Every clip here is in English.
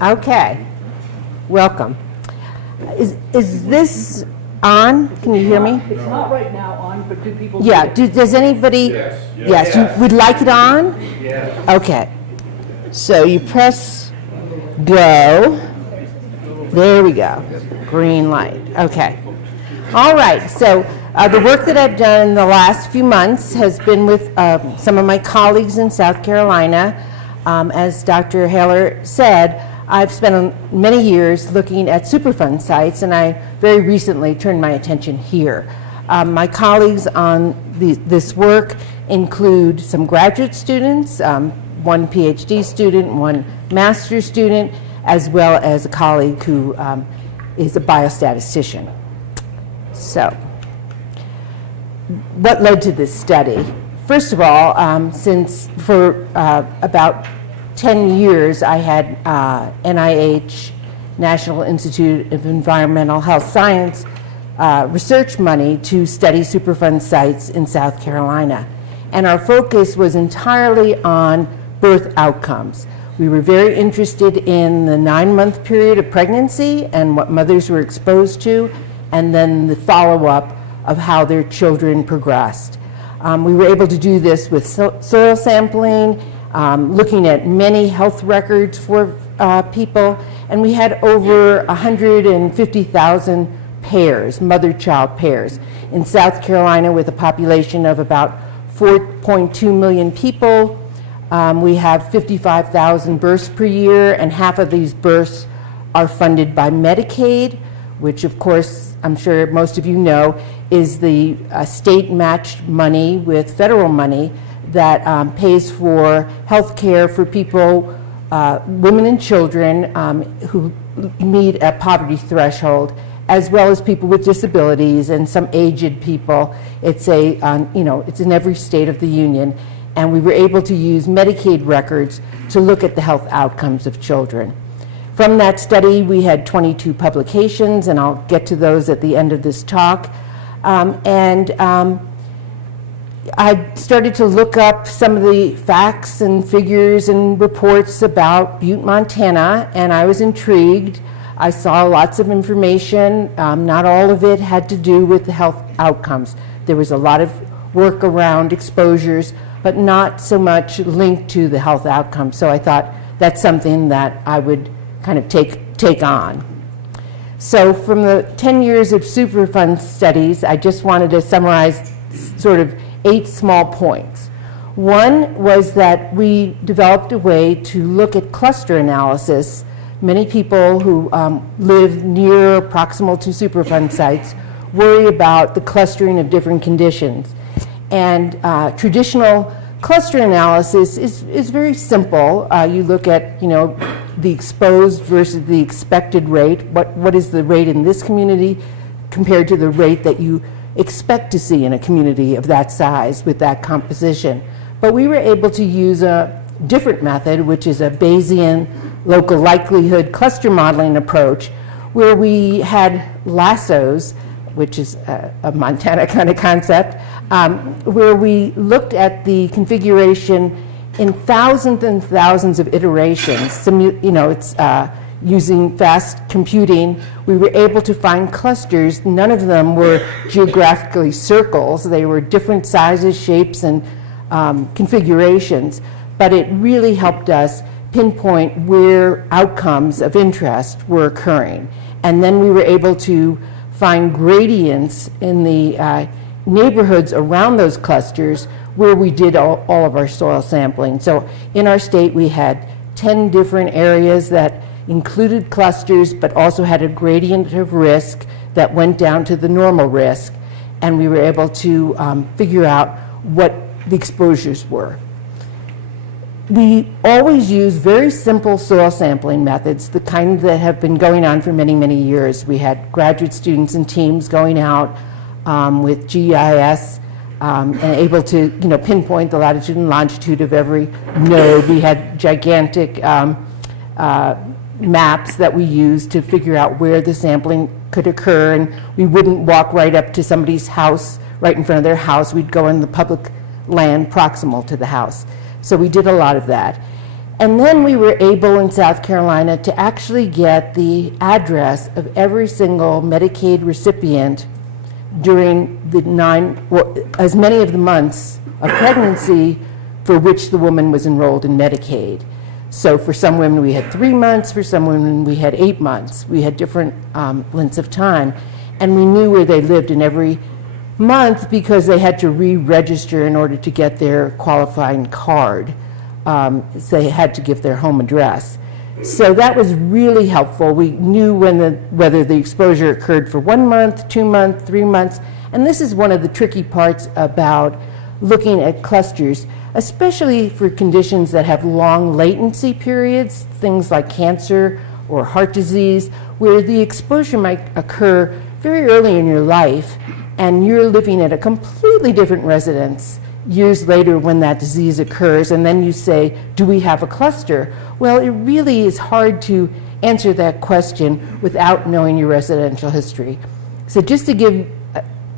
Okay, welcome. Is this on? Can you hear me? It's not right now on, but do people? Yeah, does anybody? Yes, you would like it on? Yes. Okay, so you press go. There we go, green light, okay. All right, so the work that I've done in the last few months has been with some of my colleagues in South Carolina. As Dr. Haller said, I've spent many years looking at Superfund sites, and I very recently turned my attention here. My colleagues on this work include some graduate students, one PhD student, one master's student, as well as a colleague who is a biostatistician. So, what led to this study? First of all, since for about 10 years I had NIH, National Institute of Environmental Health Science, research money to study Superfund sites in South Carolina. And our focus was entirely on birth outcomes. We were very interested in the 9-month period of pregnancy and what mothers were exposed to, and then the follow-up of how their children progressed. We were able to do this with soil sampling, looking at many health records for people, and we had over 150,000 pairs, mother-child pairs, in South Carolina with a population of about 4.2 million people. We have 55,000 births per year, and half of these births are funded by Medicaid, which of course, I'm sure most of you know, is the state-matched money with federal money that pays for health care for people, women and children who meet a poverty threshold, as well as people with disabilities and some aged people. It's it's in every state of the union. And we were able to use Medicaid records to look at the health outcomes of children. From that study, we had 22 publications, and I'll get to those at the end of this talk. I started to look up some of the facts and figures and reports about Butte, Montana, and I was intrigued. I saw lots of information. Not all of it had to do with the health outcomes. There was a lot of work around exposures, but not so much linked to the health outcomes. So I thought that's something that I would kind of take on. So from the 10 years of Superfund studies, I just wanted to summarize sort of 8 small points. One was that we developed a way to look at cluster analysis. Many people who live near or proximal to Superfund sites worry about the clustering of different conditions. And traditional cluster analysis is very simple. You look at, the exposed versus the expected rate. What is the rate in this community compared to the rate that you expect to see in a community of that size with that composition? But we were able to use a different method, which is a Bayesian local likelihood cluster modeling approach, where we had lassos, which is a Montana kind of concept, where we looked at the configuration in thousands and thousands of iterations. It's using fast computing. We were able to find clusters. None of them were geographically circles. They were different sizes, shapes, and configurations. But it really helped us pinpoint where outcomes of interest were occurring. And then we were able to find gradients in the neighborhoods around those clusters where we did all of our soil sampling. So in our state, we had 10 different areas that included clusters, but also had a gradient of risk that went down to the normal risk. And we were able to figure out what the exposures were. We always use very simple soil sampling methods, the kind that have been going on for many, many years. We had graduate students and teams going out with GIS and able to pinpoint the latitude and longitude of every node. We had gigantic maps that we used to figure out where the sampling could occur, and we wouldn't walk right up to somebody's house, right in front of their house. We'd go in the public land proximal to the house. So we did a lot of that. And then we were able in South Carolina to actually get the address of every single Medicaid recipient during the as many of the months of pregnancy for which the woman was enrolled in Medicaid. So for some women we had 3 months, for some women we had 8 months. We had different lengths of time. And we knew where they lived in every month because they had to re-register in order to get their qualifying card. So they had to give their home address. So that was really helpful. We knew whether the exposure occurred for 1 month, 2 months, 3 months. And this is one of the tricky parts about looking at clusters, especially for conditions that have long latency periods, things like cancer or heart disease, where the exposure might occur very early in your life, and you're living at a completely different residence years later when that disease occurs, and then you say, do we have a cluster? Well, it really is hard to answer that question without knowing your residential history. So just to give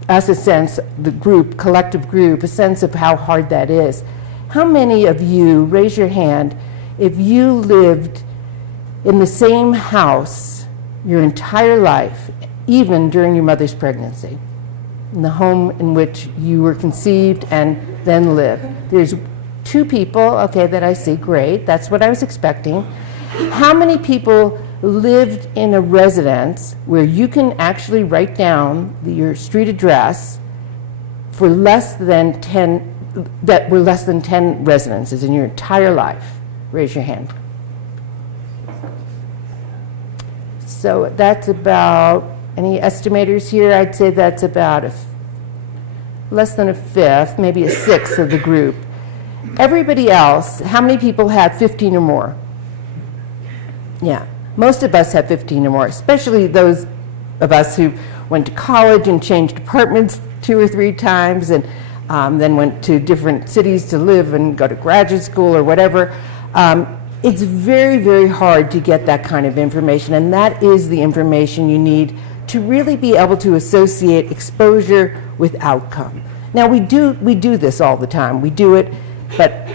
us a sense, the group, collective group, a sense of how hard that is, how many of you, raise your hand, if you lived in the same house your entire life, even during your mother's pregnancy, in the home in which you were conceived and then lived? There's 2 people, okay, that I see, great, that's what I was expecting. How many people lived in a residence where you can actually write down your street address for less than 10, that were less than 10 residences in your entire life? Raise your hand. So that's about, any estimators here? I'd say that's about less than a fifth, maybe a sixth of the group. Everybody else, how many people have 15 or more? Yeah, most of us have 15 or more, especially those of us who went to college and changed apartments 2 or 3 times and then went to different cities to live and go to graduate school or whatever. It's very, very hard to get that kind of information, and that is the information you need to really be able to associate exposure with outcome. Now, we do this all the time. We do it, but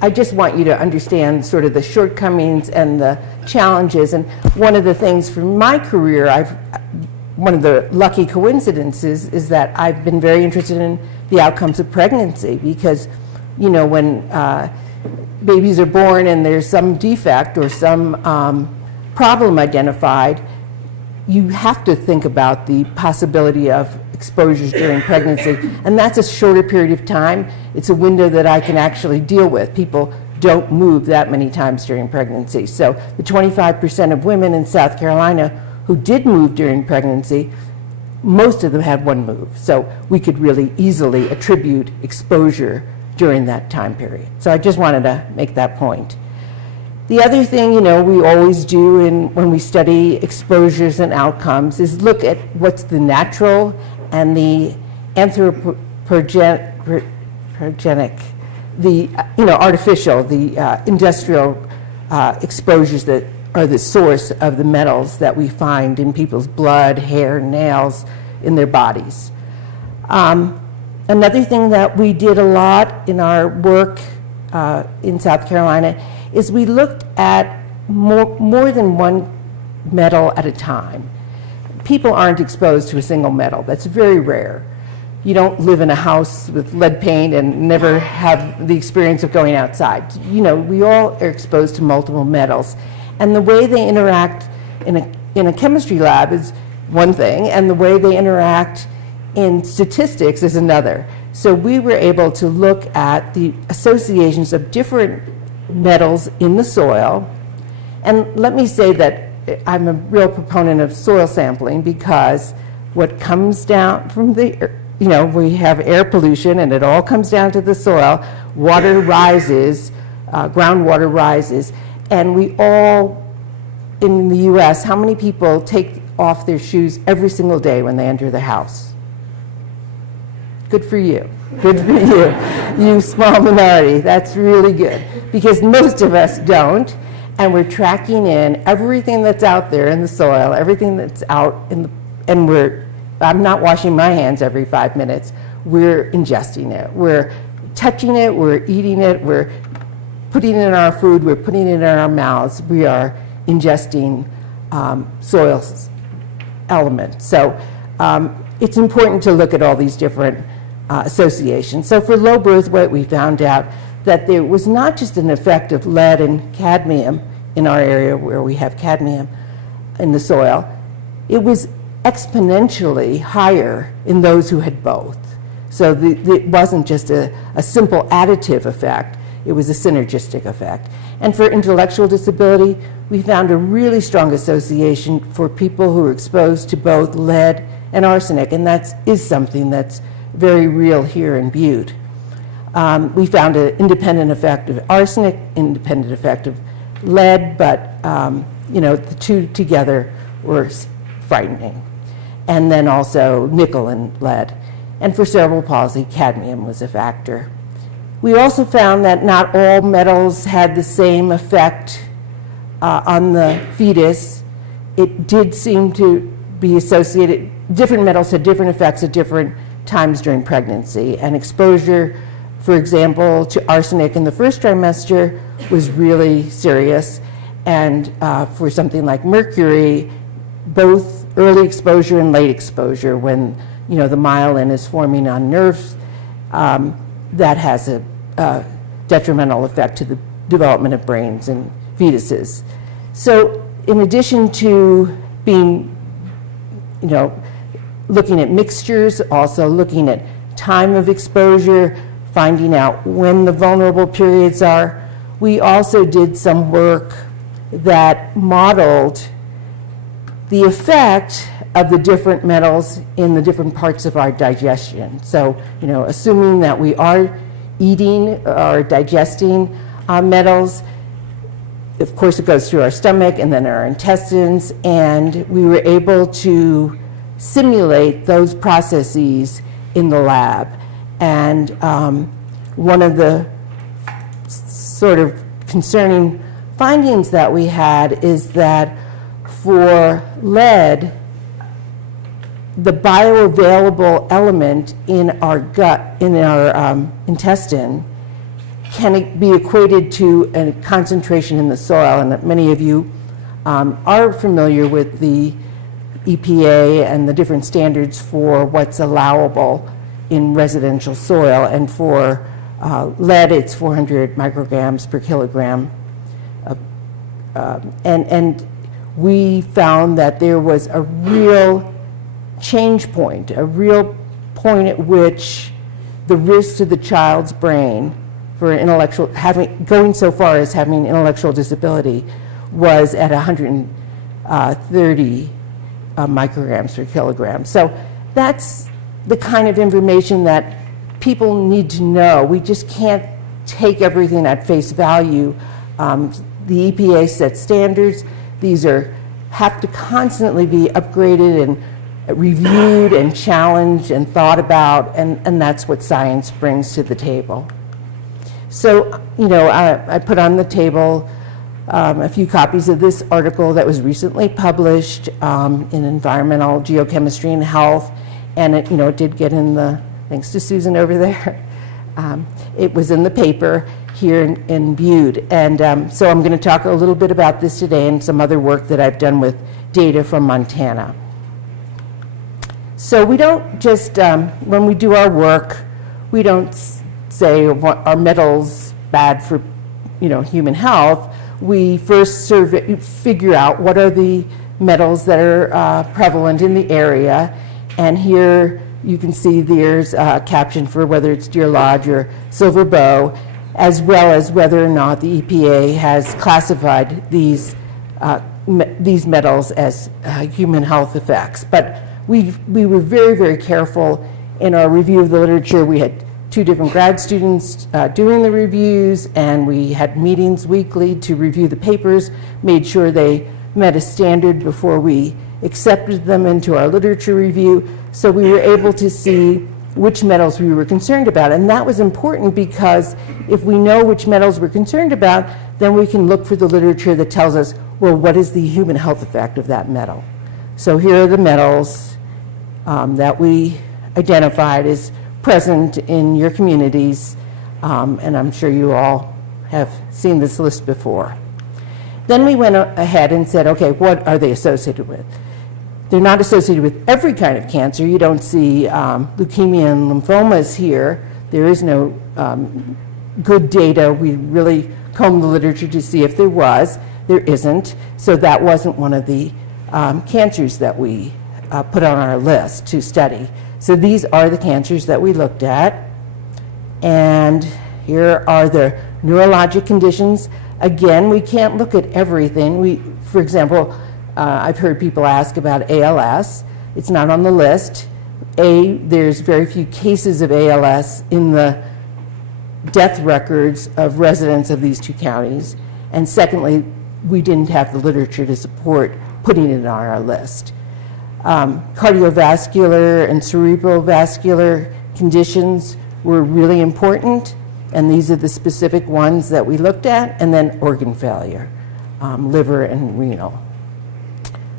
I just want you to understand sort of the shortcomings and the challenges. And one of the things from my career, one of the lucky coincidences is that I've been very interested in the outcomes of pregnancy, because, you know, when babies are born and there's some defect or some problem identified, you have to think about the possibility of exposures during pregnancy, and that's a shorter period of time. It's a window that I can actually deal with. People don't move that many times during pregnancy. So the 25% of women in South Carolina who did move during pregnancy, most of them had 1 move. So we could really easily attribute exposure during that time period. So I just wanted to make that point. The other thing, you know, we always do when we study exposures and outcomes is look at what's the natural and the anthropogenic, the artificial, the industrial exposures that are the source of the metals that we find in people's blood, hair, nails, in their bodies. Another thing that we did a lot in our work in South Carolina is we looked at more than one metal at a time. People aren't exposed to a single metal. That's very rare. You don't live in a house with lead paint and never have the experience of going outside. You know, we all are exposed to multiple metals. And the way they interact in a chemistry lab is one thing, and the way they interact in statistics is another. So we were able to look at the associations of different metals in the soil. And let me say that I'm a real proponent of soil sampling, because what comes down from the, we have air pollution and it all comes down to the soil. Water rises, groundwater rises, and we all, in the US, how many people take off their shoes every single day when they enter the house? Good for you. Good for you. You small minority. That's really good. Because most of us don't, and we're tracking in everything that's out there in the soil, everything that's out in the, and I'm not washing my hands every 5 minutes. We're ingesting it. We're touching it. We're eating it. We're putting it in our food, we're putting it in our mouths, we are ingesting soil elements. So it's important to look at all these different associations. So for low birth weight, we found out that there was not just an effect of lead and cadmium in our area where we have cadmium in the soil, it was exponentially higher in those who had both. So it wasn't just a simple additive effect, it was a synergistic effect. And for intellectual disability, we found a really strong association for people who were exposed to both lead and arsenic, and that is something that's very real here in Butte. We found an independent effect of arsenic, independent effect of lead, but the two together were frightening. And then also nickel and lead. And for cerebral palsy, cadmium was a factor. We also found that not all metals had the same effect on the fetus. It did seem to be associated, different metals had different effects at different times during pregnancy. And exposure, for example, to arsenic in the first trimester was really serious. And for something like mercury, both early exposure and late exposure, when the myelin is forming on nerves, that has a detrimental effect to the development of brains and fetuses. So in addition to being, looking at mixtures, also looking at time of exposure, finding out when the vulnerable periods are, we also did some work that modeled the effect of the different metals in the different parts of our digestion. So, assuming that we are eating or digesting metals, of course it goes through our stomach and then our intestines, and we were able to simulate those processes in the lab. And one of the sort of concerning findings that we had is that for lead, the bioavailable element in our gut, in our intestine, can be equated to a concentration in the soil. And many of you are familiar with the EPA and the different standards for what's allowable in residential soil. And for lead, it's 400 micrograms per kilogram. And we found that there was a real change point, a real point at which the risk to the child's brain for going so far as having intellectual disability was at 130 micrograms per kilogram. So that's the kind of information that people need to know. We just can't take everything at face value. The EPA sets standards. These have to constantly be upgraded and reviewed and challenged and thought about, and that's what science brings to the table. So, I put on the table a few copies of this article that was recently published in Environmental Geochemistry and Health, and it did get in thanks to Susan over there, it was in the paper here in Butte. And so I'm going to talk a little bit about this today and some other work that I've done with data from Montana. So we don't just, when we do our work, we don't say are metals bad for human health. We first figure out what are the metals that are prevalent in the area. And here you can see there's a caption for whether it's Deer Lodge or Silver Bow, as well as whether or not the EPA has classified these metals as human health effects. But we were very, very careful in our review of the literature. We had 2 different grad students doing the reviews, and we had meetings weekly to review the papers, made sure they met a standard before we accepted them into our literature review. So we were able to see which metals we were concerned about. And that was important because if we know which metals we're concerned about, then we can look for the literature that tells us, well, what is the human health effect of that metal? So here are the metals that we identified as present in your communities, and I'm sure you all have seen this list before. Then we went ahead and said, okay, what are they associated with? They're not associated with every kind of cancer. You don't see leukemia and lymphomas here. There is no good data. We really combed the literature to see if there was. There isn't. So that wasn't one of the cancers that we put on our list to study. So these are the cancers that we looked at. And here are the neurologic conditions. Again, we can't look at everything. For example, I've heard people ask about ALS. It's not on the list. There's very few cases of ALS in the death records of residents of these two counties. And secondly, we didn't have the literature to support putting it on our list. Cardiovascular and cerebral vascular conditions were really important, and these are the specific ones that we looked at, and then organ failure, liver and renal.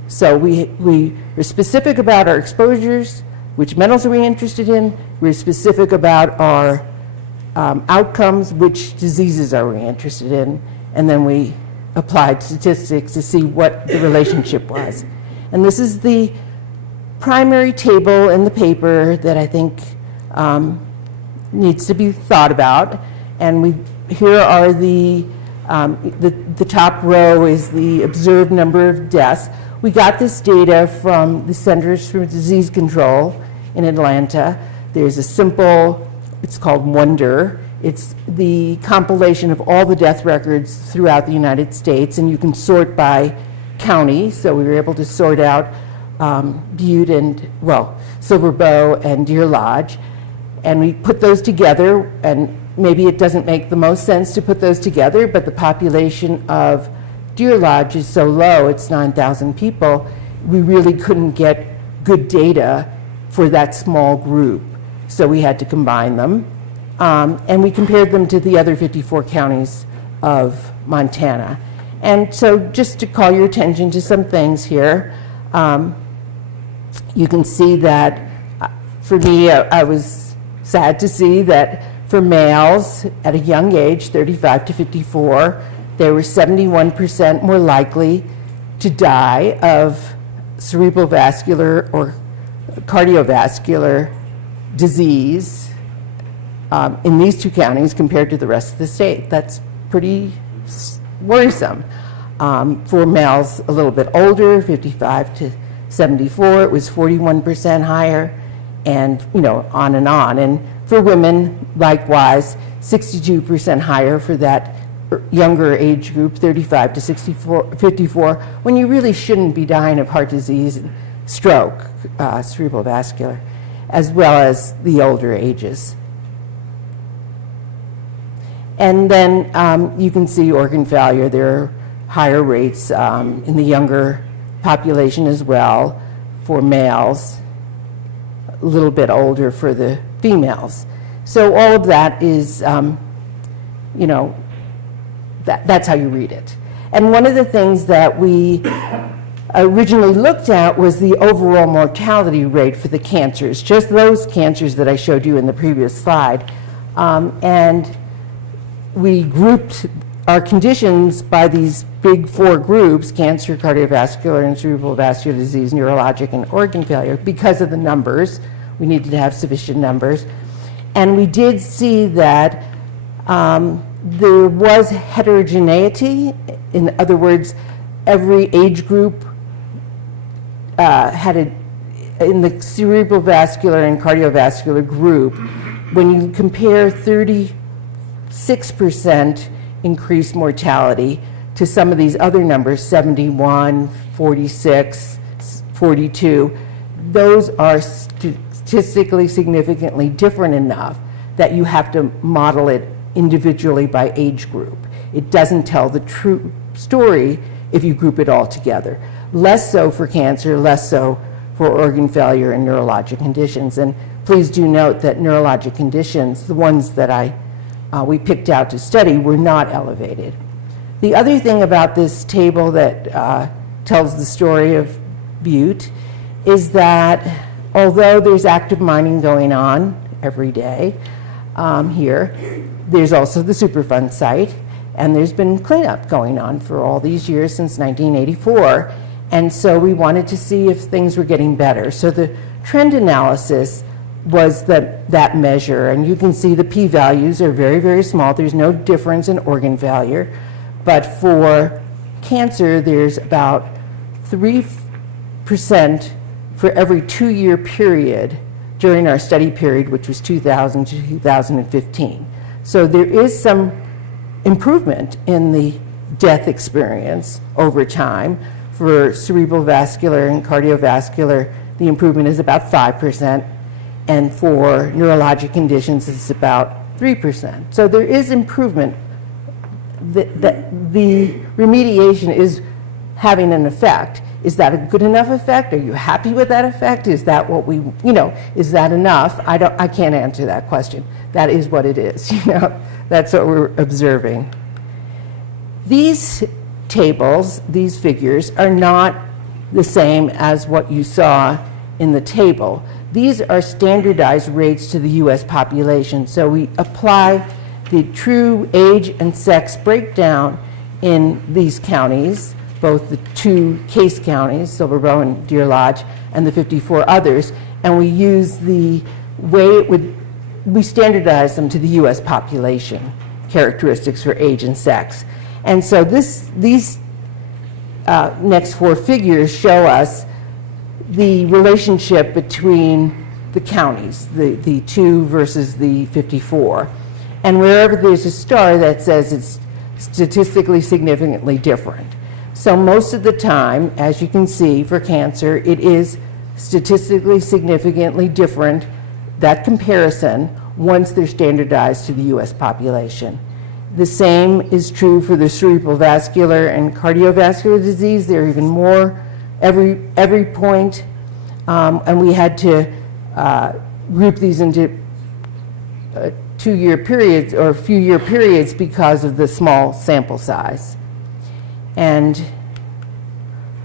So we were specific about our exposures, which metals are we interested in. We're specific about our outcomes, which diseases are we interested in, and then we applied statistics to see what the relationship was. And this is the primary table in the paper that I think needs to be thought about. And here are the top row is the observed number of deaths. We got this data from the Centers for Disease Control in Atlanta. There's a simple, it's called Wonder. It's the compilation of all the death records throughout the United States, and you can sort by county. So we were able to sort out Butte and, Silver Bow and Deer Lodge. And we put those together, and maybe it doesn't make the most sense to put those together, but the population of Deer Lodge is so low, it's 9,000 people, we really couldn't get good data for that small group. So we had to combine them. And we compared them to the other 54 counties of Montana. And so just to call your attention to some things here, you can see that for me, I was sad to see that for males at a young age, 35 to 54, they were 71% more likely to die of cerebral vascular or cardiovascular disease in these two counties compared to the rest of the state. That's pretty worrisome. For males a little bit older, 55 to 74, it was 41% higher, and on and on. And for women, likewise, 62% higher for that younger age group, 35 to 54, when you really shouldn't be dying of heart disease and stroke, cerebral vascular, as well as the older ages. And then you can see organ failure. There are higher rates in the younger population as well for males, a little bit older for the females. So all of that is, that's how you read it. And one of the things that we originally looked at was the overall mortality rate for the cancers, just those cancers that I showed you in the previous slide. And we grouped our conditions by these big four groups: cancer, cardiovascular, and cerebral vascular disease, neurologic, and organ failure, because of the numbers. We needed to have sufficient numbers. And we did see that there was heterogeneity. In other words, every age group had in the cerebral vascular and cardiovascular group, when you compare 36% increased mortality to some of these other numbers, 71, 46, 42, those are statistically significantly different enough that you have to model it individually by age group. It doesn't tell the true story if you group it all together. Less so for cancer, less so for organ failure and neurologic conditions. And please do note that neurologic conditions, the ones that we picked out to study, were not elevated. The other thing about this table that tells the story of Butte is that although there's active mining going on every day here, there's also the Superfund site. And there's been cleanup going on for all these years since 1984. And so we wanted to see if things were getting better. So the trend analysis was that measure. And you can see the p-values are very, very small. There's no difference in organ failure. But for cancer, there's about 3% for every 2-year period during our study period, which was 2000 to 2015. So there is some improvement in the death experience over time. For cerebral vascular and cardiovascular, the improvement is about 5%, and for neurologic conditions, it's about 3%. So there is improvement. The remediation is having an effect. Is that a good enough effect? Are you happy with that effect? Is that what we, is that enough? I can't answer that question. That is what it is, That's what we're observing. These tables, these figures, are not the same as what you saw in the table. These are standardized rates to the US population. So we apply the true age and sex breakdown in these counties, both the 2 case counties, Silver Bow and Deer Lodge, and the 54 others, and we use the way we standardize them to the US population characteristics for age and sex. And so these next 4 figures show us the relationship between the counties, the 2 versus the 54. And wherever there's a star, that says it's statistically significantly different. So most of the time, as you can see, for cancer, it is statistically significantly different, that comparison, once they're standardized to the US population. The same is true for the cerebral vascular and cardiovascular disease. There are even more every point, and we had to group these into 2-year periods or a few year periods because of the small sample size. And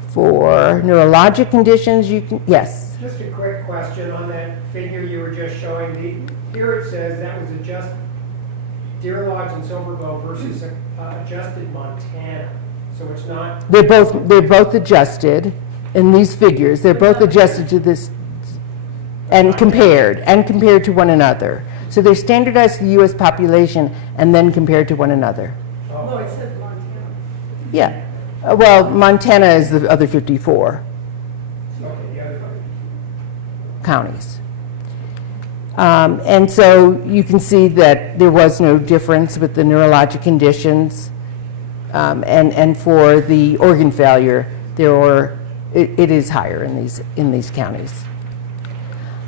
for neurologic conditions, you can, yes? Just a quick question on that figure you were just showing. Here it says that was adjusted Deer Lodge and Silver Bow versus adjusted Montana. So it's not. They're both adjusted in these figures. They're both adjusted to this and compared to one another. So they're standardized to the US population and then compared to one another. No, it says Montana. Yeah. Well, Montana is the other 54 Okay, the other counties. And so you can see that there was no difference with the neurologic conditions, and for the organ failure, it is higher in these counties.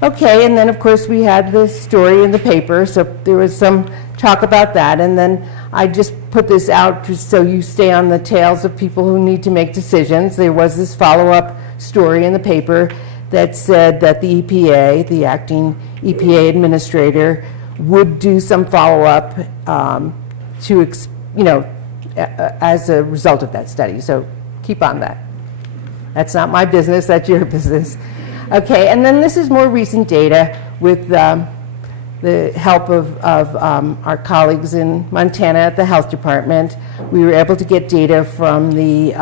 Okay, and then of course we had the story in the paper, so there was some talk about that, and then I just put this out just so you stay on the tails of people who need to make decisions. There was this follow-up story in the paper that said that the EPA, the acting EPA administrator, would do some follow-up as a result of that study. So keep on that. That's not my business, that's your business. Okay, and then this is more recent data with the help of our colleagues in Montana at the health department. We were able to get data from the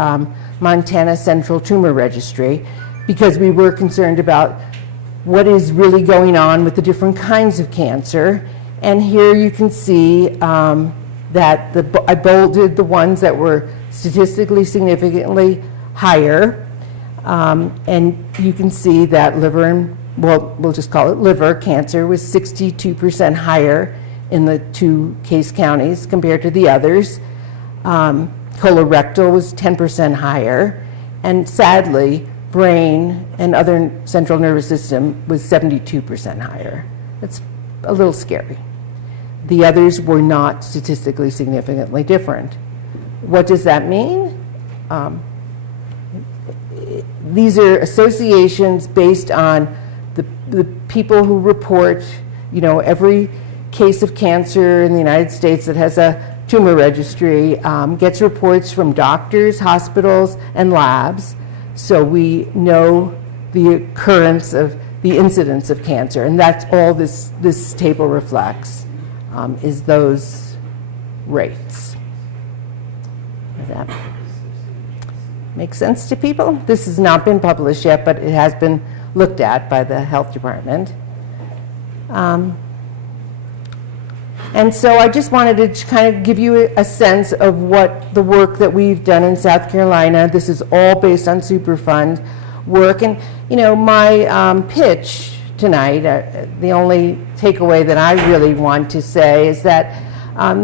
Montana Central Tumor Registry because we were concerned about what is really going on with the different kinds of cancer. And here you can see that I bolded the ones that were statistically significantly higher. And you can see that liver and, well, we'll just call it liver cancer was 62% higher in the 2 case counties compared to the others. Colorectal was 10% higher. And sadly, brain and other central nervous system was 72% higher. That's a little scary. The others were not statistically significantly different. What does that mean? These are associations based on the people who report, every case of cancer in the United States that has a tumor registry gets reports from doctors, hospitals, and labs. So we know the occurrence of the incidence of cancer, and that's all this table reflects, is those rates. Does that make sense to people? This has not been published yet, but it has been looked at by the health department. And so I just wanted to kind of give you a sense of what the work that we've done in South Carolina. This is all based on Superfund work. And, you know, my pitch tonight, the only takeaway that I really want to say is that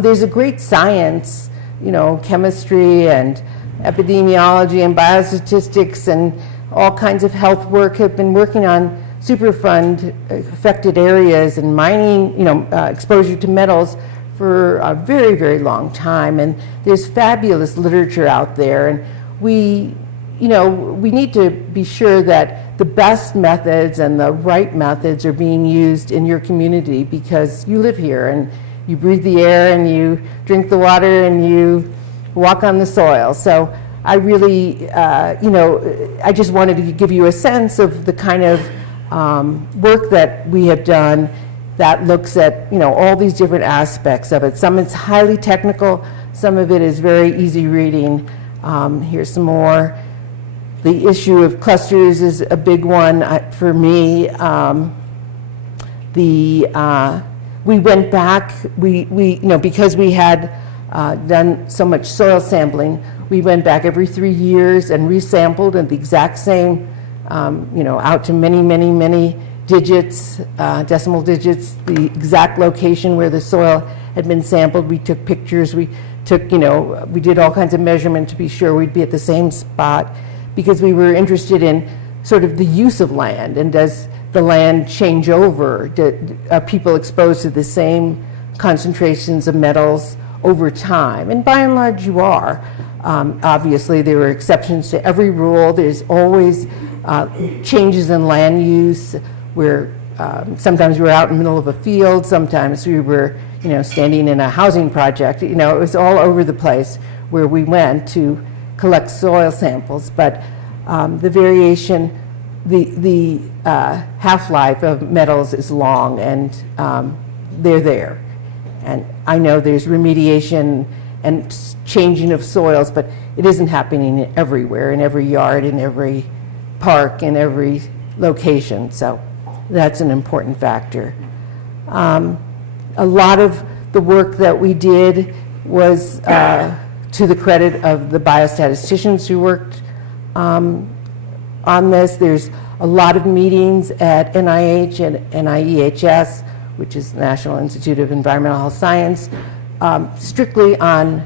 there's a great science, you know, chemistry and epidemiology and biostatistics and all kinds of health work have been working on Superfund affected areas and mining, you know, exposure to metals for a very, very long time. And there's fabulous literature out there. And we, you know, we need to be sure that the best methods and the right methods are being used in your community, because you live here and you breathe the air and you drink the water and you walk on the soil. So I really, you know, I just wanted to give you a sense of the kind of work that we have done that looks at, you know, all these different aspects of it. Some is highly technical, some of it is very easy reading. Here's some more. The issue of clusters is a big one for me. We went back, you know, because we had done so much soil sampling, we went back every 3 years and resampled at the exact same, you know, out to many, many, many digits, decimal digits, the exact location where the soil had been sampled. We took pictures, we took, you know, we did all kinds of measurement to be sure we'd be at the same spot, because we were interested in sort of the use of land, and does the land change over? Are people exposed to the same concentrations of metals over time? And by and large you are. Obviously there were exceptions to every rule. There's always changes in land use, where sometimes we were out in the middle of a field, sometimes we were, you know, standing in a housing project. You know, it was all over the place where we went to collect soil samples. But the variation, the half-life of metals is long, and they're there. And I know there's remediation and changing of soils, but it isn't happening everywhere, in every yard, in every park, in every location. So that's an important factor. A lot of the work that we did was to the credit of the biostatisticians who worked on this. There's a lot of meetings at NIH and NIEHS, which is National Institute of Environmental Health Science, strictly on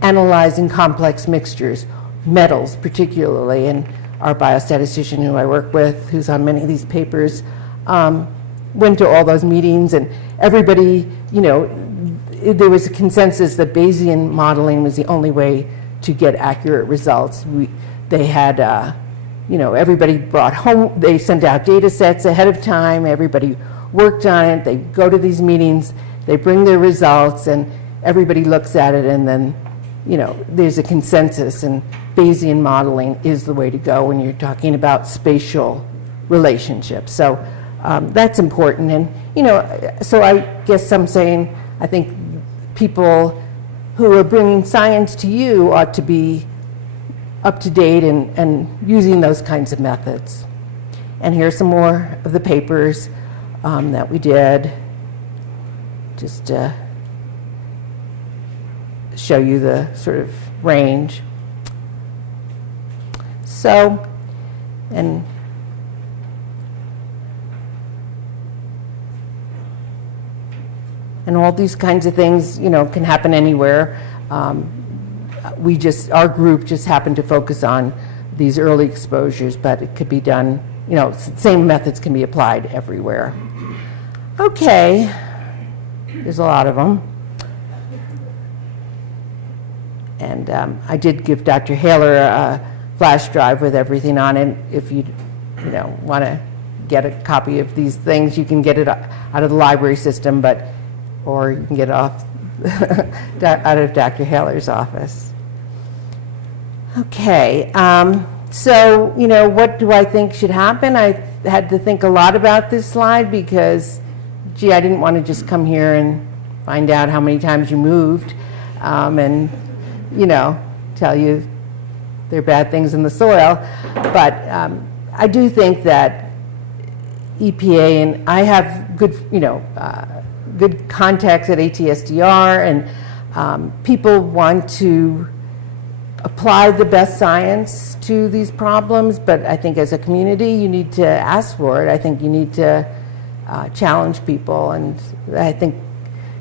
analyzing complex mixtures, metals particularly. And our biostatistician who I work with, who's on many of these papers, went to all those meetings, and everybody, you know, there was a consensus that Bayesian modeling was the only way to get accurate results. They had, you know, everybody brought home, they sent out data sets ahead of time, everybody worked on it, they go to these meetings, they bring their results, and everybody looks at it, and then, you know, there's a consensus, and Bayesian modeling is the way to go when you're talking about spatial relationships. So that's important. And, you know, so I guess I'm saying, I think people who are bringing science to you ought to be up to date and using those kinds of methods. And here's some more of the papers that we did, just to show you the sort of range. So, and all these kinds of things, you know, can happen anywhere. Our group just happened to focus on these early exposures, but it could be done, you know, same methods can be applied everywhere. Okay, there's a lot of them. And I did give Dr. Haler a flash drive with everything on it. If you know, want to get a copy of these things, you can get it out of the library system, or you can get it off out of Dr. Haler's office. Okay, so, you know, what do I think should happen? I had to think a lot about this slide because, gee, I didn't want to just come here and find out how many times you moved, and, you know, tell you there are bad things in the soil. But I do think that EPA, and I have good, good contacts at ATSDR, and people want to apply the best science to these problems, but I think as a community, you need to ask for it. I think you need to challenge people, and I think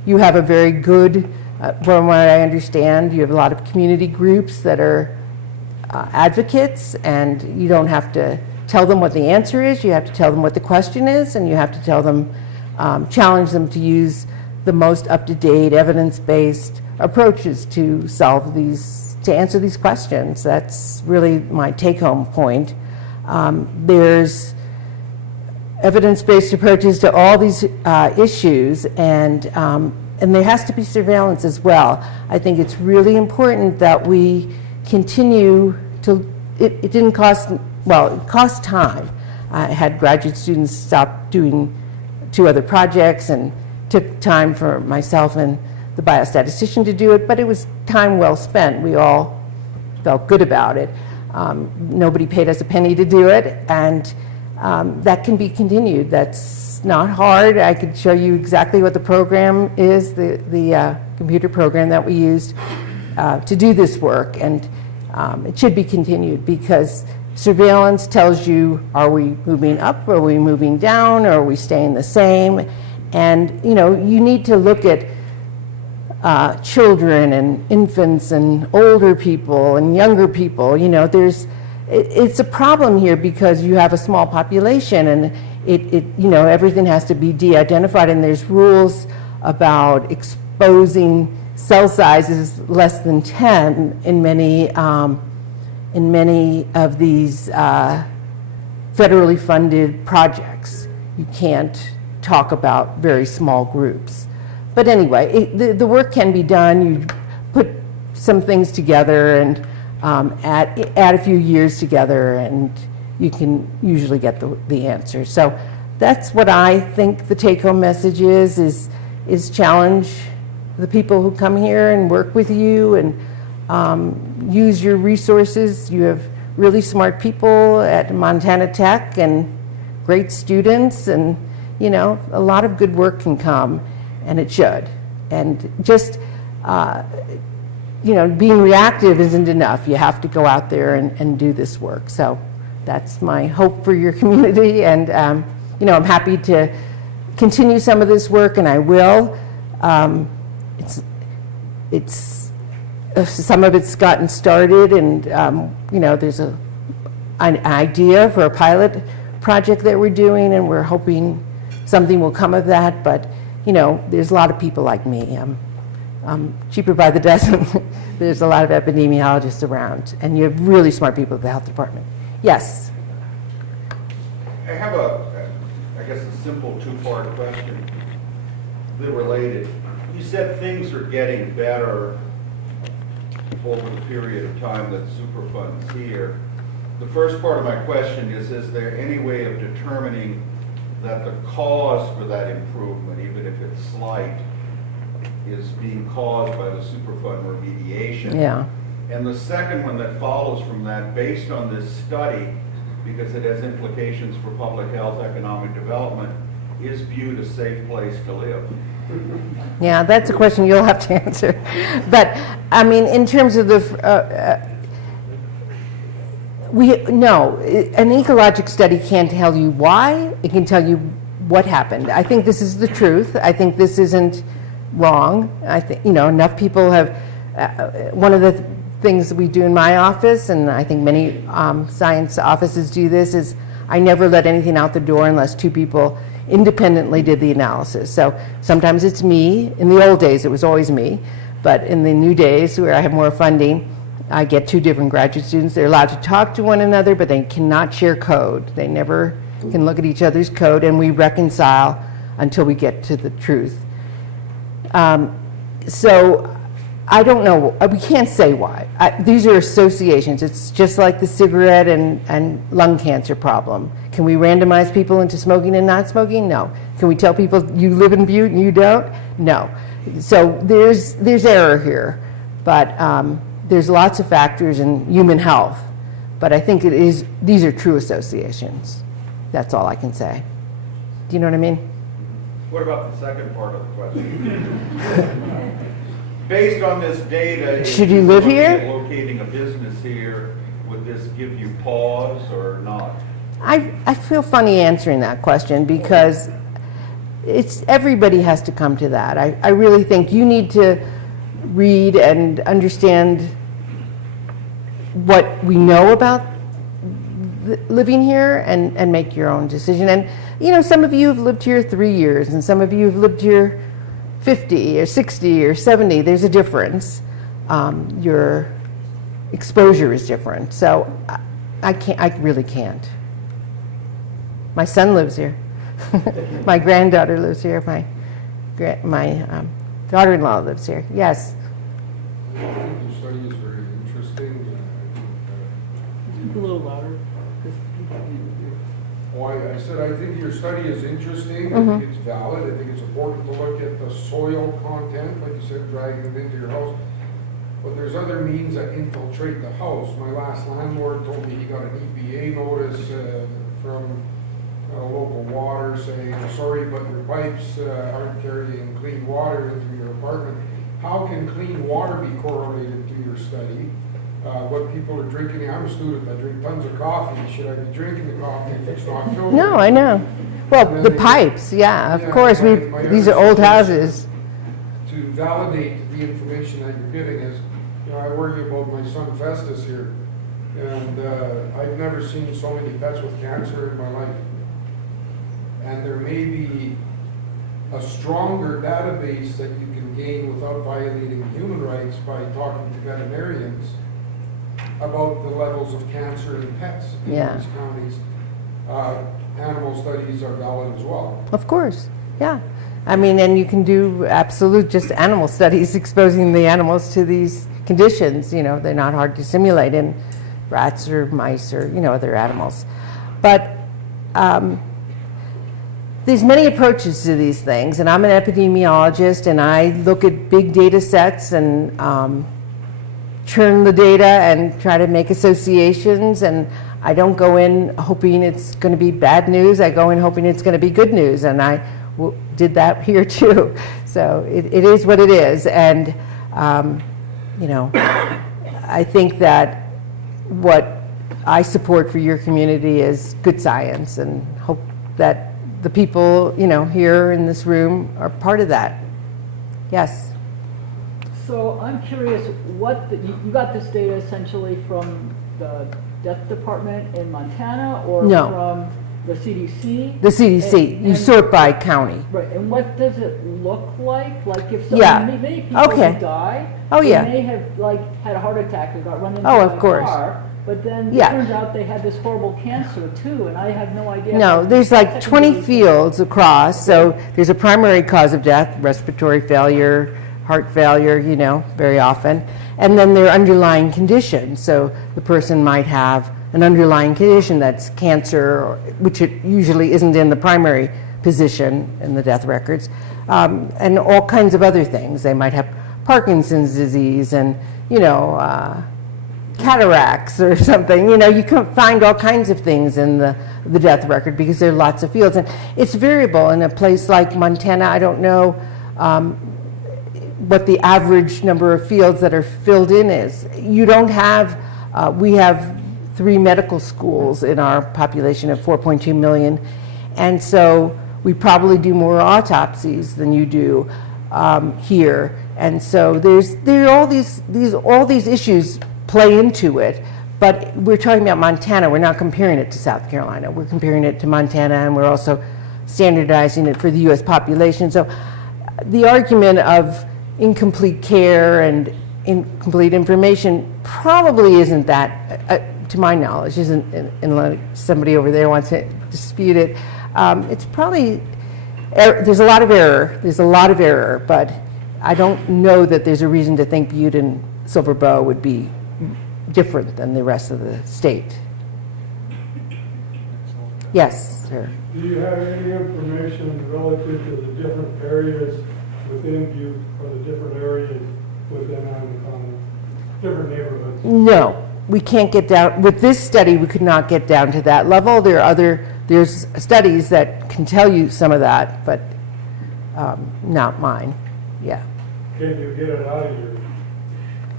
you have a very good, from what I understand, you have a lot of community groups that are advocates, and you don't have to tell them what the answer is, you have to tell them what the question is, and you have to tell them, challenge them to use the most up-to-date, evidence-based approaches to solve these, to answer these questions. That's really my take-home point. There's evidence-based approaches to all these issues, and there has to be surveillance as well. I think it's really important that we continue to, it didn't cost, well, it cost time. I had graduate students stop doing 2 other projects and took time for myself and the biostatistician to do it, but it was time well spent. We all felt good about it. Nobody paid us a penny to do it, and that can be continued. That's not hard. I could show you exactly what the program is, the computer program that we used to do this work, and it should be continued because surveillance tells you, are we moving up, are we moving down, or are we staying the same? And you need to look at children and infants and older people and younger people. It's a problem here because you have a small population, and everything has to be de-identified, and there's rules about exposing cell sizes less than 10 in many of these federally funded projects. You can't talk about very small groups. But anyway, the work can be done. You put some things together and add a few years together, and you can usually get the answer. So that's what I think the take-home message is challenge the people who come here and work with you, and use your resources. You have really smart people at Montana Tech and great students, and a lot of good work can come, and it should. And just being reactive isn't enough. You have to go out there and do this work. So that's my hope for your community, and I'm happy to continue some of this work, and I will. It's some of it's gotten started, and there's an idea for a pilot project that we're doing, and we're hoping something will come of that. But there's a lot of people like me. I'm cheaper by the dozen. There's a lot of epidemiologists around, and you have really smart people at the health department. Yes. I have I guess a simple 2-part question. They're related. You said things are getting better over the period of time that Superfund's here. The first part of my question is there any way of determining that the cause for that improvement, even if it's slight, is being caused by the Superfund remediation? Yeah. And the second one that follows from that, based on this study, because it has implications for public health, economic development, is Butte a safe place to live? Yeah, that's a question you'll have to answer. But I mean, in terms of the an ecologic study can't tell you why. It can tell you what happened. I think this is the truth. I think this isn't wrong. I think enough people have. One of the things that we do in my office, and I think many science offices do this, is I never let anything out the door unless 2 people independently did the analysis. So sometimes it's me. In the old days, it was always me. But in the new days, where I have more funding, I get 2 different graduate students. They're allowed to talk to one another, but they cannot share code. They never can look at each other's code, and we reconcile until we get to the truth. So I don't know. We can't say why. These are associations. It's just like the cigarette and lung cancer problem. Can we randomize people into smoking and not smoking? No. Can we tell people you live in Butte and you don't? No. So there's error here. But there's lots of factors in human health, but I think these are true associations. That's all I can say. Do you know what I mean? What about the second part of the question? Based on this data, if Should you were live looking here? at locating a business here, would this give you pause or not? I feel funny answering that question because everybody has to come to that. I really think you need to read and understand what we know about living here and make your own decision. And you know, some of you have lived here 3 years and some of you have lived here 50 or 60 or 70. There's a difference. Your exposure is different. So I really can't. My son lives here. My granddaughter lives here. My daughter-in-law lives here. Yes. I think your study is very interesting. A little louder. I said I think your study is interesting. I think it's valid. I think it's important to look at the soil content, like you said, dragging it into your house. But there's other means that infiltrate the house. My last landlord told me he got an EPA notice from local water saying, sorry, but your pipes aren't carrying clean water into your apartment. How can clean water be correlated to your study? What people are drinking. I'm a student. I drink tons of coffee. Should I be drinking the coffee if it's not filtered? No, I know. Well, the pipes, yeah, of course. These are old houses. To validate the information that you're giving is, you know, I worry about my son Festus here, and I've never seen so many pets with cancer in my life. And there may be a stronger database that you can gain without violating human rights by talking to veterinarians about the levels of cancer in pets in these counties. Animal studies are valid as well. Of course, yeah. I mean, and you can do absolute just animal studies exposing the animals to these conditions. You know, they're not hard to simulate in rats or mice or, you know, other animals. But there's many approaches to these things, and I'm an epidemiologist, and I look at big data sets and churn the data and try to make associations, and I don't go in hoping it's going to be bad news. I go in hoping it's going to be good news, and I did that here too. So it is what it is, and you know, I think that what I support for your community is good science, and hope that the people, you know, here in this room are part of that. Yes. So I'm curious, you got this data essentially from the Death Department in Montana or No. from the CDC? The CDC. You sort by county. Right, and what does it look like? Like if Yeah. many people Okay. who die, Oh, yeah. they may have like had a heart attack or got run into Oh, by of a course. car, but then Yeah. it turns out they had this horrible cancer too, and I have no idea. No, there's like 20 fields across, so there's a primary cause of death, respiratory failure, heart failure, you know, very often. And then there are underlying conditions. So the person might have an underlying condition that's cancer, which it usually isn't in the primary position in the death records, and all kinds of other things. They might have Parkinson's disease and, you know, cataracts or something. You know, you can find all kinds of things in the death record because there are lots of fields. And it's variable. In a place like Montana, I don't know what the average number of fields that are filled in is. You don't have, we have 3 medical schools in our population of 4.2 million, and so we probably do more autopsies than you do here. And so there are all these issues play into it, but we're talking about Montana. We're not comparing it to South Carolina. We're comparing it to Montana, and we're also standardizing it for the U.S. population. So the argument of incomplete care and incomplete information probably isn't that, to my knowledge, isn't, unless somebody over there wants to dispute it. It's probably, there's a lot of error, but I don't know that there's a reason to think Butte and Silver Bow would be different than the rest of the state. Yes, sir. Do you have any information relative to the different areas within Butte or the different areas within Anaconda? different neighborhoods. No, we can't get down, with this study, we could not get down to that level. There's studies that can tell you some of that, but not mine, yeah. Can you get it out of your?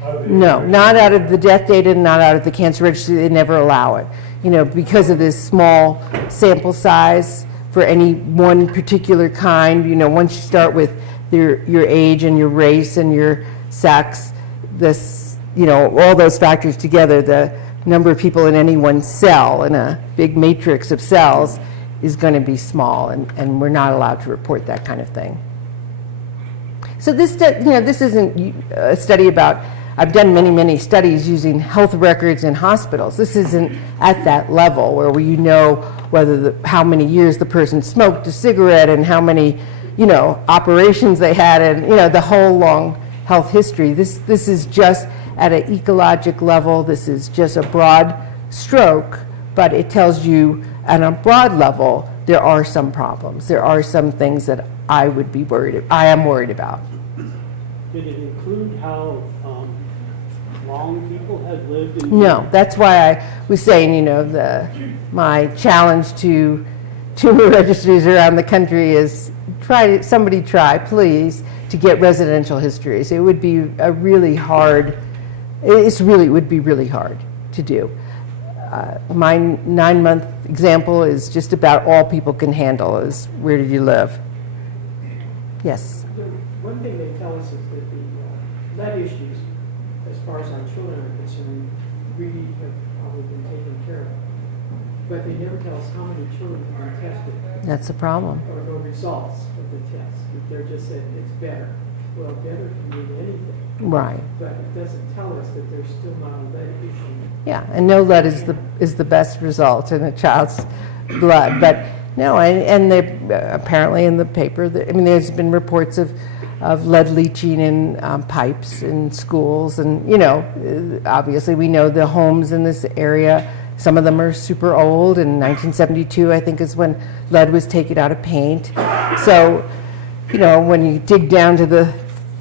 out of the No, information? not out of the death data, not out of the cancer registry, they never allow it. You know, because of this small sample size for any one particular kind, you know, once you start with your age and your race and your sex, this, you know, all those factors together, the number of people in any one cell in a big matrix of cells is going to be small, and we're not allowed to report that kind of thing. So this, you know, this isn't a study about, I've done many, many studies using health records in hospitals. This isn't at that level where you know whether how many years the person smoked a cigarette and how many, you know, operations they had, and, you know, the whole long health history. This is just at an ecologic level. This is just a broad stroke, but it tells you at a broad level there are some problems. There are some things that I am worried about. Did it include how long people had lived in? No, that's why I was saying, you know, my challenge to tumor registries around the country is somebody try, please, to get residential histories. It would be a really hard, it would be really hard to do. My 9-month example is just about all people can handle is where did you live? Yes. One thing they tell us is that the lead issues, as far as our children are concerned, really have probably been taken care of. But they never tell us how many children have been tested That's the problem. or the results of the test. They're just said it's better. Well, better can mean anything, Right. but it doesn't tell us that there's still not a lead issue. Yeah, and no lead is the best result in a child's blood. But no, and they apparently in the paper, I mean, there's been reports of lead leaching in pipes in schools, and, you know, obviously we know the homes in this area, some of them are super old, and 1972 I think is when lead was taken out of paint. So, you know, when you dig down to the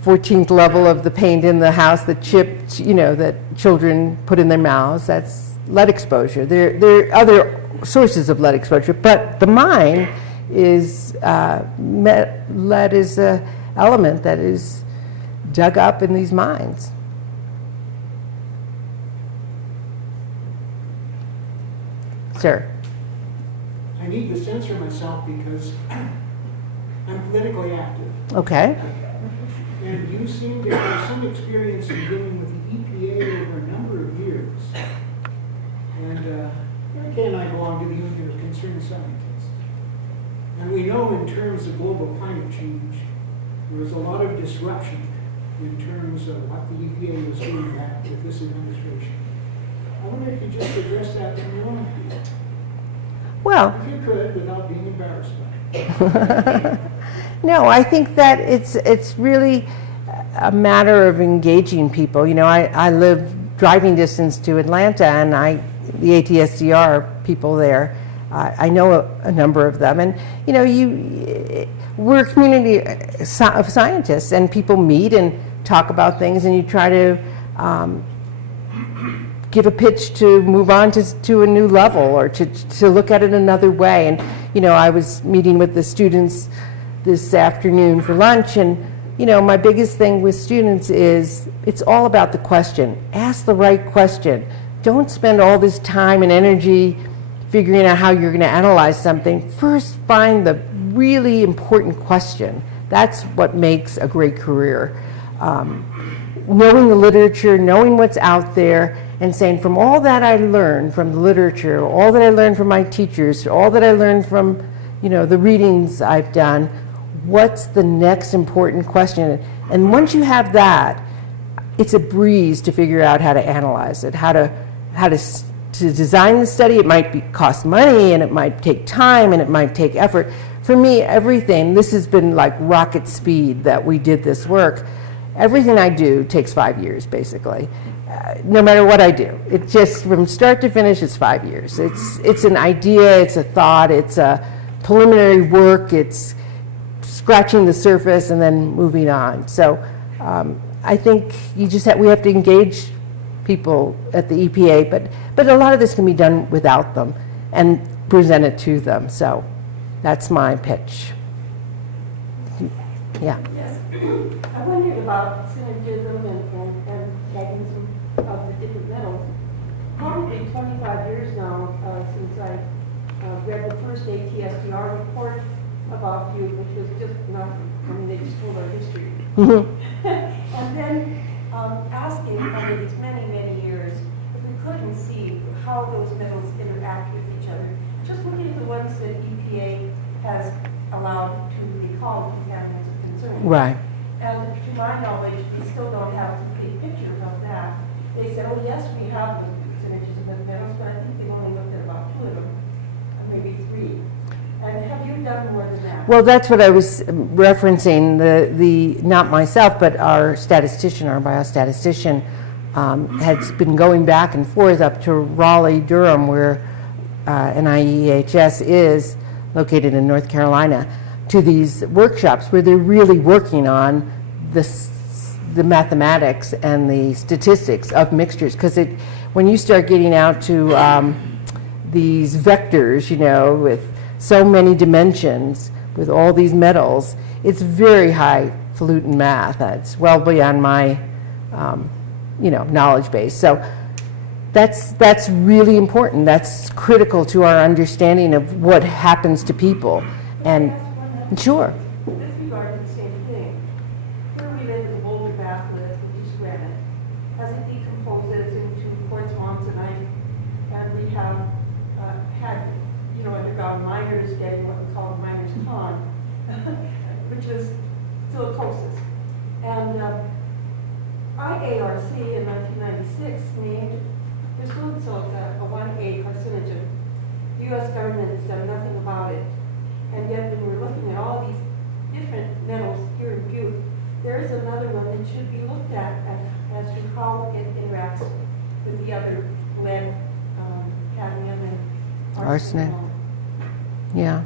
14th level of the paint in the house that chipped, you know, that children put in their mouths, that's lead exposure. There are other sources of lead exposure, but the mine is, lead is an element that is dug up in these mines. Sir. I need to censor myself because I'm politically active. Okay. And you seem to have some experience in dealing with the EPA over a number of years. And Kay and I belong to the Union of Concerned Scientists. And we know in terms of global climate change, there was a lot of disruption in terms of what the EPA was doing back with this administration. I wonder if you just address that in your own field. Well, If you could, without being embarrassed by it. no, I think that it's really a matter of engaging people. You know, I live driving distance to Atlanta, and the ATSDR people there, I know a number of them, and you know, we're a community of scientists, and people meet and talk about things, and you try to give a pitch to move on to a new level, or to look at it another way. And you know, I was meeting with the students this afternoon for lunch, and you know, my biggest thing with students is it's all about the question. Ask the right question. Don't spend all this time and energy figuring out how you're going to analyze something. First, find the really important question. That's what makes a great career. Knowing the literature, knowing what's out there, and saying, from all that I learned from the literature, all that I learned from my teachers, all that I learned from, you know, the readings I've done, what's the next important question? And once you have that, it's a breeze to figure out how to analyze it, how to design the study. It might cost money, and it might take time, and it might take effort. For me, everything, this has been like rocket speed that we did this work. Everything I do takes 5 years, basically. No matter what I do, it just, from start to finish, it's 5 years. It's an idea, it's a thought, it's a preliminary work, it's scratching the surface and then moving on. So I think we have to engage people at the EPA, but a lot of this can be done without them and presented to them. So that's my pitch. Yeah. Yes, I wondered about synergism and mechanism of the different metals. Probably 25 years now since I read the first ATSTR report about you, which was just nothing. I mean, they just told our history. And then asking over these many, many years if we couldn't see how those metals interact with each other. Just looking at the ones that EPA has allowed to be called contaminants of concern. Right. And to my knowledge, we still don't have a complete picture of that. They said, oh yes, we have the synergism of metals, but I think they've only looked at about 2 of them, or maybe 3. And have you done more than that? Well, that's what I was referencing, the not myself, but our statistician, our biostatistician, has been going back and forth up to Raleigh, Durham, where NIEHS is located in North Carolina, to these workshops where they're really working on the mathematics and the statistics of mixtures. Because when you start getting out to these vectors, you know, with so many dimensions, with all these metals, it's very highfalutin math. It's well beyond my, knowledge base. So that's really important. That's critical to our understanding of what happens to people. And sure. With regard to the same thing, where we live in the boulder batholith, which is granite, as it decomposes into quartz, monzonite, and we have had, underground miners getting what we call miners' con, which is silicosis. And IARC in 1996 named crystalline silica a 1A carcinogen. The U.S. government has done nothing about it. And yet, when we're looking at all these different metals here in Butte, there is another one that should be looked at as to how it interacts with the other lead, cadmium, and Arsenic. Yeah.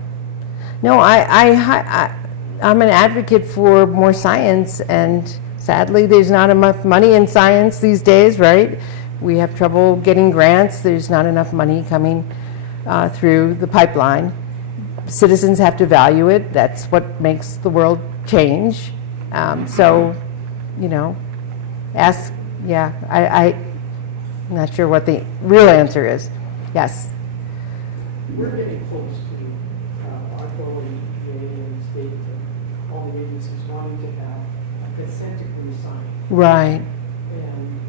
No, I'm an advocate for more science, and sadly, there's not enough money in science these days, right? We have trouble getting grants. There's not enough money coming through the pipeline. Citizens have to value it. That's what makes the world change. So, ask, yeah, I'm not sure what the real answer is. Yes. We're getting close to our goal in EPA and the state, all the agencies wanting to have a consent decree signed. Right. And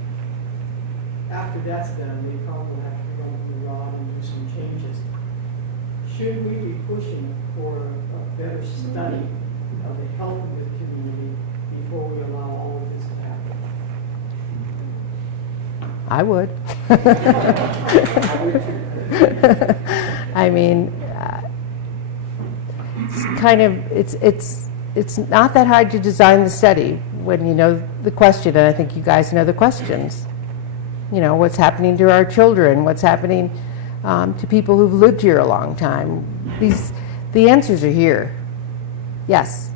after that's done, they probably will have to run the rod and do some changes. Should we be pushing for a better study of the health of the community before we allow all of this to happen? I would. I mean, it's kind of, it's not that hard to design the study when you know the question, and I think you guys know the questions. What's happening to our children, what's happening to people who've lived here a long time. The answers are here. Yes.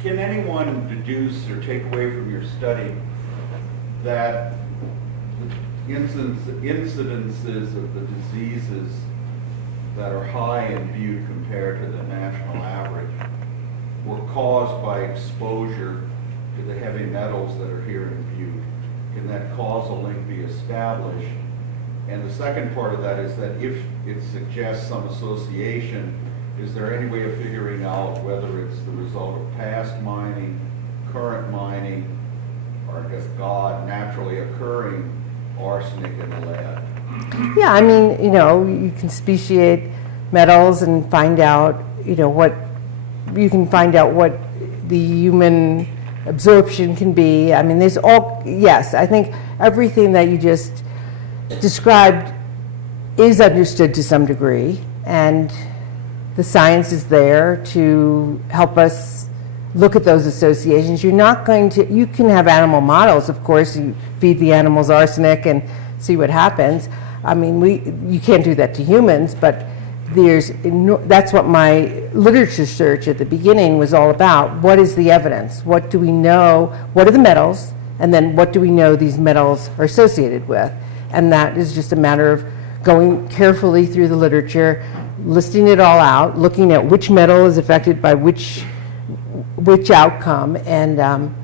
Can anyone deduce or take away from your study that the incidences of the diseases that are high in Butte compared to the national average were caused by exposure to the heavy metals that are here in Butte? Can that causal link be established? And the second part of that is that if it suggests some association, is there any way of figuring out whether it's the result of past mining, current mining, or I guess God naturally occurring arsenic and lead? Yeah, I mean, you can speciate metals and find out, what the human absorption can be. I mean, yes, I think everything that you just described is understood to some degree, and the science is there to help us look at those associations. You can have animal models, of course, you feed the animals arsenic and see what happens. I mean, you can't do that to humans, but that's what my literature search at the beginning was all about. What is the evidence? What do we know? What are the metals? And then what do we know these metals are associated with? And that is just a matter of going carefully through the literature, listing it all out, looking at which metal is affected by which outcome, and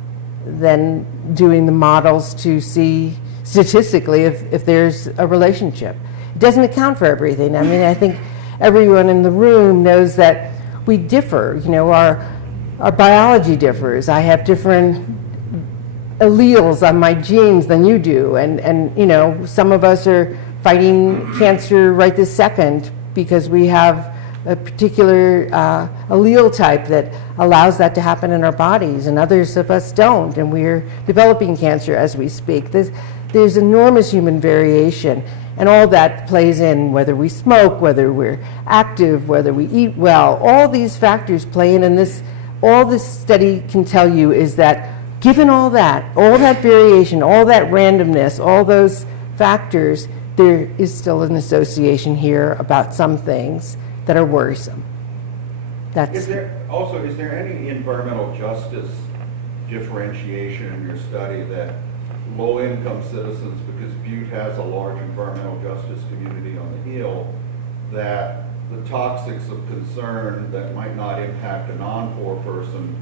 then doing the models to see statistically if there's a relationship. It doesn't account for everything. I mean, I think everyone in the room knows that we differ. You know, our biology differs. I have different alleles on my genes than you do, and you know, some of us are fighting cancer right this second because we have a particular allele type that allows that to happen in our bodies, and others of us don't, and we're developing cancer as we speak. There's enormous human variation, and all that plays in, whether we smoke, whether we're active, whether we eat well. All these factors play in, and all this study can tell you is that given all that variation, all that randomness, all those factors, there is still an association here about some things that are worrisome. Is there any environmental justice differentiation in your study that low-income citizens, because Butte has a large environmental justice community on the Hill, that the toxics of concern that might not impact a non-poor person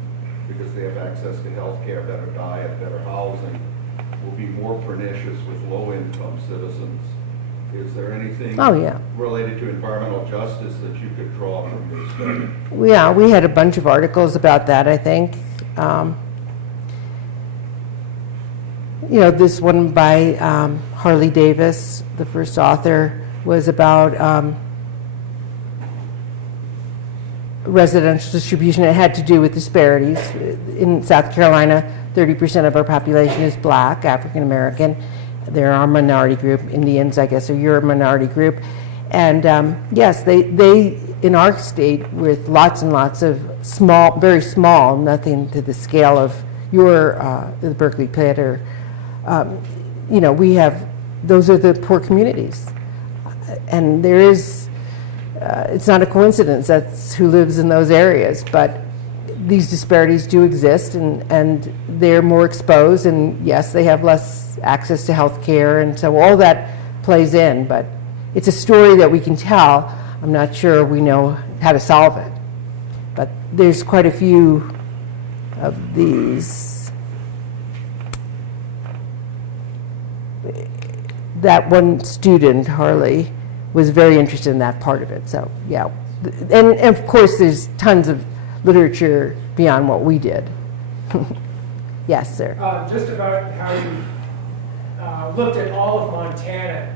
because they have access to health care, better diet, better housing, will be more pernicious with low-income citizens? Is there anything related to environmental justice that you could draw from your study? Yeah, we had a bunch of articles about that, I think. You know, this one by Harley Davis, the first author, was about residential distribution. It had to do with disparities. In South Carolina, 30% of our population is black, African American. They're our minority group. Indians, I guess, are your minority group. And yes, they in our state, with lots and lots of small, very small, nothing to the scale of your the Berkeley Pit, or you know, we have, those are the poor communities, and there is. It's not a coincidence that's who lives in those areas, but these disparities do exist, and they're more exposed, and yes, they have less access to health care, and so all that plays in, but it's a story that we can tell. I'm not sure we know how to solve it, but there's quite a few of these. That one student, Harley, was very interested in that part of it. So yeah, and of course there's tons of literature beyond what we did. Yes, sir. Just about how you looked at all of Montana.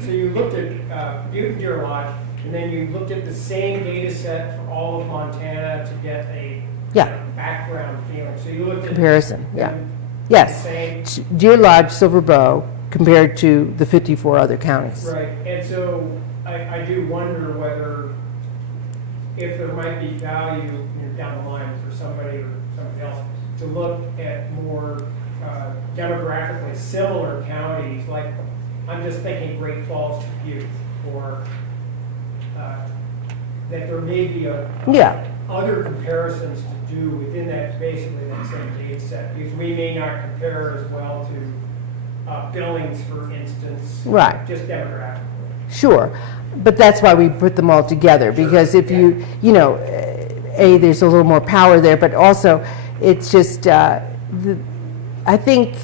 So you looked at Butte and Deer Lodge, and then you looked at the same data set for all of Montana to get a background feeling. So you looked at Comparison, yeah. the Yes, same. Deer Lodge, Silver Bow, compared to the 54 other counties. Right, and so I do wonder whether, if there might be value, you know, down the line for somebody or somebody else to look at more demographically similar counties, like I'm just thinking Great Falls to Butte, or that there may be other comparisons to do within that, basically that same data set, because we may not compare as well to Billings, for instance, Right. just demographically. Sure, but that's why we put them all together, because if you know, there's a little more power there, but also it's just, I think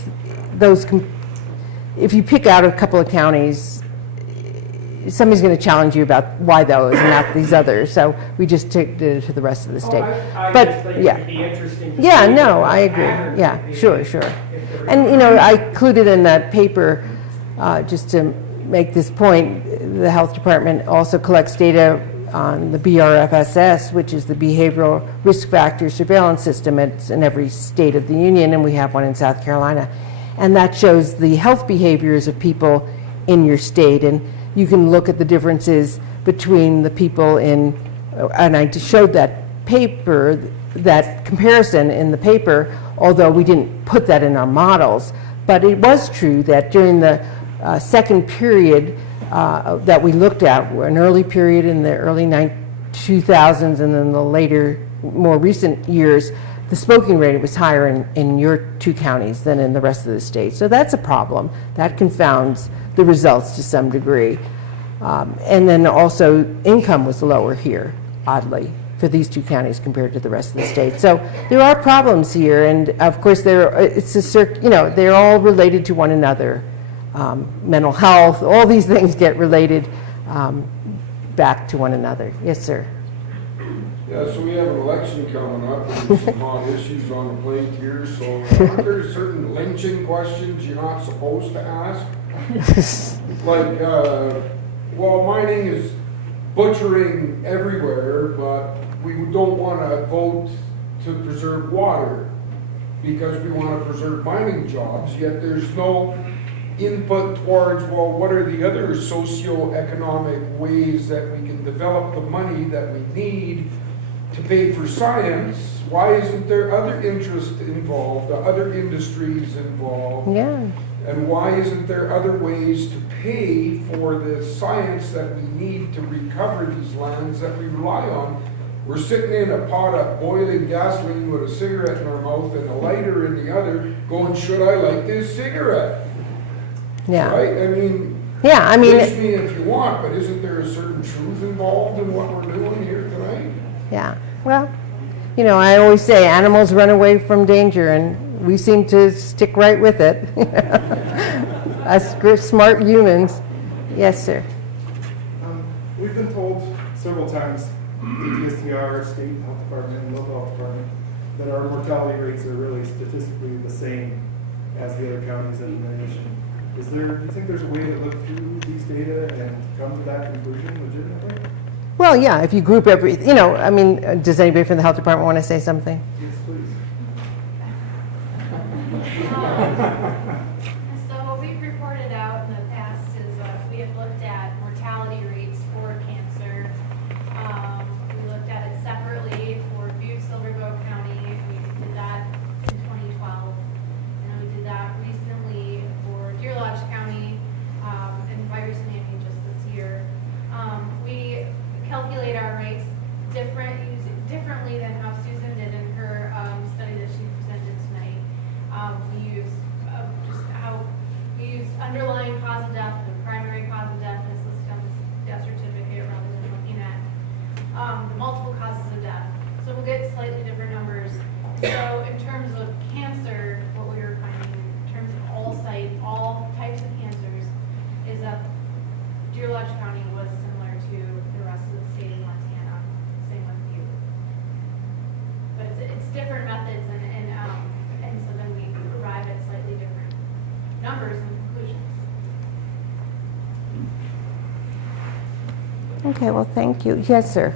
those, if you pick out a couple of counties, somebody's going to challenge you about why those and not these others, so we just took it to the rest of the state. I But just think it yeah. would be interesting to Yeah, see no, what I the pattern agree. would Yeah, be sure. if there And, is- you know, I included in that paper, just to make this point, the health department also collects data on the BRFSS, which is the Behavioral Risk Factor Surveillance System. It's in every state of the union, and we have one in South Carolina. And that shows the health behaviors of people in your state. And you can look at the differences between the people in, and I just showed that paper, that comparison in the paper, although we didn't put that in our models. But it was true that during the second period that we looked at, an early period in the early 2000s and then the later, more recent years, the smoking rate was higher in your 2 counties than in the rest of the state. So that's a problem. That confounds the results to some degree. And then also income was lower here, oddly, for these 2 counties compared to the rest of the state. So there are problems here, and of course they're all related to one another. Mental health, all these things get related back to one another. Yes, sir. Yeah, so we have an election coming up, and there's some hot issues on the plate here, so aren't there certain lynching questions you're not supposed to ask? Like, well, mining is butchering everywhere, but we don't want to vote to preserve water because we want to preserve mining jobs, yet there's no input towards, well, what are the other socio-economic ways that we can develop the money that we need to pay for science? Why isn't there other interest involved, other industries involved? Yeah. And why isn't there other ways to pay for the science that we need to recover these lands that we rely on? We're sitting in a pot of boiling gasoline with a cigarette in our mouth and a lighter in the other, going, should I light this cigarette? Yeah. Right? I mean, Yeah, I mean, Praise me if you want, but isn't there a certain truth involved in what we're doing here tonight? yeah. Well, I always say animals run away from danger, and we seem to stick right with it. Us smart humans. Yes, sir. We've been told several times, the DSTR, state health department, and local health department, that our mortality rates are really statistically the same as the other counties in the nation. Do you think there's a way to look through these data and come to that conclusion legitimately? Well, yeah, if you group does anybody from the health department want to say something? Yes, please. So what we've reported out in the past is we have looked at mortality rates for cancer. We looked at it separately for Butte, Silver Bow County. We did that in 2012. And we did that recently for Deer Lodge County, and by recently I mean just this year. We calculate our rates differently than how Susan did in her study that she presented tonight. We use underlying cause of death, the primary cause of death is listed on the death certificate rather than looking at the multiple causes of death. So we'll get slightly different numbers. So in terms of cancer, what we were finding in terms of all types of cancers is that Deer Lodge County was similar to the rest of the state of Montana, same with you. But it's different methods and so then we arrive at slightly different numbers and conclusions. Okay, well, thank you. Yes, sir.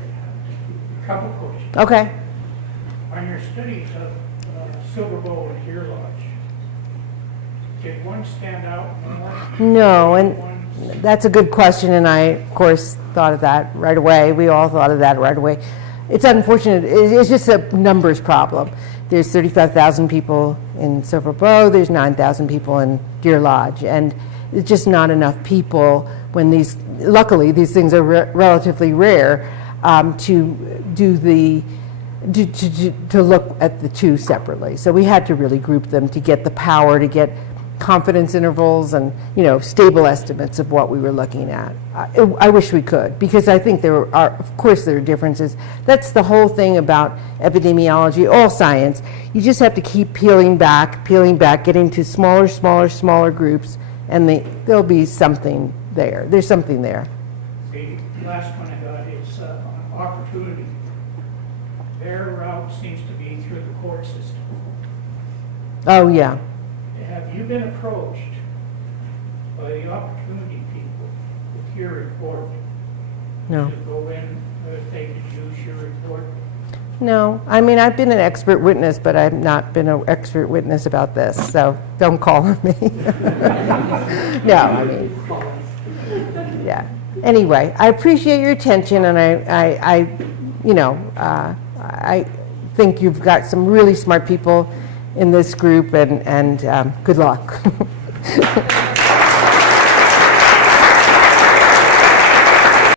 Couple questions. Okay. On your studies of Silver Bow and Deer Lodge, did one stand out more? No, and that's a good question, and I, of course, thought of that right away. We all thought of that right away. It's unfortunate. It's just a numbers problem. There's 35,000 people in Silver Bow. There's 9,000 people in Deer Lodge, and it's just not enough people when luckily these things are relatively rare to do to look at the 2 separately. So we had to really group them to get the power, to get confidence intervals and stable estimates of what we were looking at. I wish we could, because I think of course there are differences. That's the whole thing about epidemiology, all science. You just have to keep peeling back, getting to smaller groups, and there'll be something there. There's something there. The last one I got is on opportunity. Their route seems to be through the court system. Oh, yeah. Have you been approached by the opportunity people with your report? No. To go in, if they could use your report? No, I mean, I've been an expert witness, but I've not been an expert witness about this, so don't call on me. No, I mean, yeah. Anyway, I appreciate your attention, and I think you've got some really smart people in this group, and good luck.